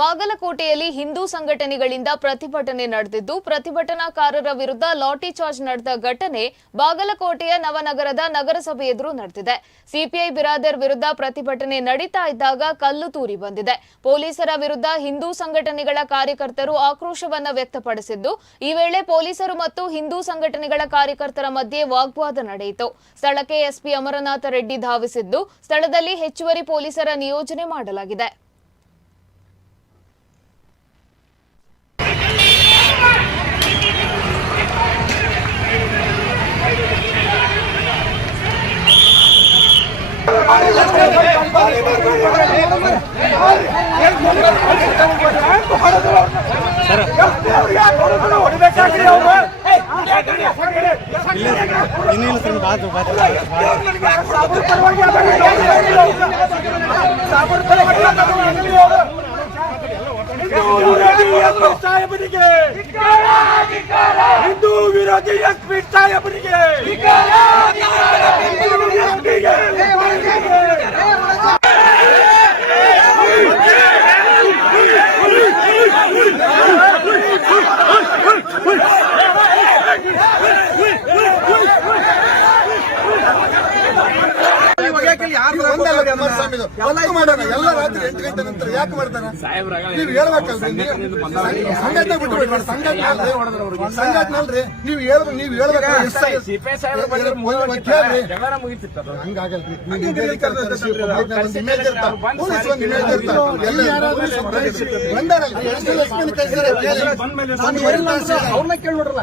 ಬಾಗಲಕೋಟೆಯಲ್ಲಿ ಹಿಂದೂ ಸಂಘಟನೆಗಳಿಂದ ಪ್ರತಿಭಟನೆ ನಡೆದಿದ್ದು ಪ್ರತಿಭಟನಾಕಾರರ ವಿರುದ್ಧ ಲಾಠಿ ಚಾರ್ಜ್ ನಡೆದ ಘಟನೆ ಬಾಗಲಕೋಟೆಯ ನವನಗರದ ನಗರಸಭೆ ಎದುರು ನಡೆದಿದೆ. ಸಿಪಿಐ ಬಿರಾದರ್ ವಿರುದ್ಧ ಪ್ರತಿಭಟನೆ ನಡೀತಾ ಇದ್ದಾಗ ಕಲ್ಲು ತೂರಿ ಬಂದಿದೆ. ಪೊಲೀಸರ ವಿರುದ್ಧ ಹಿಂದೂ ಸಂಘಟನೆಗಳ ಕಾರ್ಯಕರ್ತರು ಆಕ್ರೋಶವನ್ನ ವ್ಯಕ್ತಪಡಿಸಿದ್ದು, ಈ ವೇಳೆ ಪೊಲೀಸರು ಮತ್ತು ಹಿಂದೂ ಸಂಘಟನೆಗಳ ಕಾರ್ಯಕರ್ತರ ಮಧ್ಯೆ ವಾಗ್ವಾದ ನಡೆಯಿತು. ಸ್ಥಳಕ್ಕೆ ಎಸ್ಪಿ ಅಮರನಾಥ ರೆಡ್ಡಿ ಧಾವಿಸಿದ್ದು, ಸ್ಥಳದಲ್ಲಿ ಹೆಚ್ಚುವರಿ ಪೊಲೀಸರ ನಿಯೋಜನೆ ಮಾಡಲಾಗಿದೆ. ಹಿಂದೂ ವಿರೋಧಿ ಎಸ್ಪಿ ಸಾಹೇಬರಿಗೆ ಎಲ್ಲ ರಾತ್ರಿ 8 ಗಂಟೆ ನಂತರ ಯಾಕೆ ಮಾಡ್ತಾರ? ನೀವು ಹೇಳ್ಬೇಕಲ್ರಿ, ಸಂಘಟನೆ ಬಿಟ್ಟು ಸಂಘಟನೆ ನೀವು ಹೇಳ್ಬೇಕು. ಹಂಗಾಗಲ್ರಿ, ಅವ್ರನ್ನ ಕೇಳಿ ನೋಡ್ರಲ್ಲ,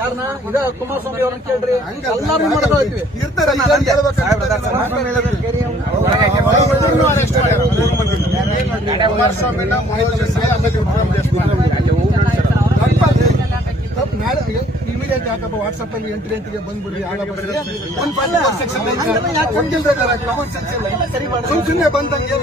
ಯಾರನ್ನ ಇದ ಕುಮಾರಸ್ವಾಮಿ ಅವ್ರನ್ನ ಕೇಳ್ರಿ, ಎಲ್ಲಾರು ಇರ್ತಾರೆ. ಇಮಿಡಿಯೇಟ್ ಯಾಕಪ್ಪ ವಾಟ್ಸ್ಆಪ್ ಅಲ್ಲಿ 8 ಗಂಟೆಗೆ ಬಂದ್ಬಿಡ್ರಿ, ಸುಮ್ಮನೆ ಬಂದಂಗೆ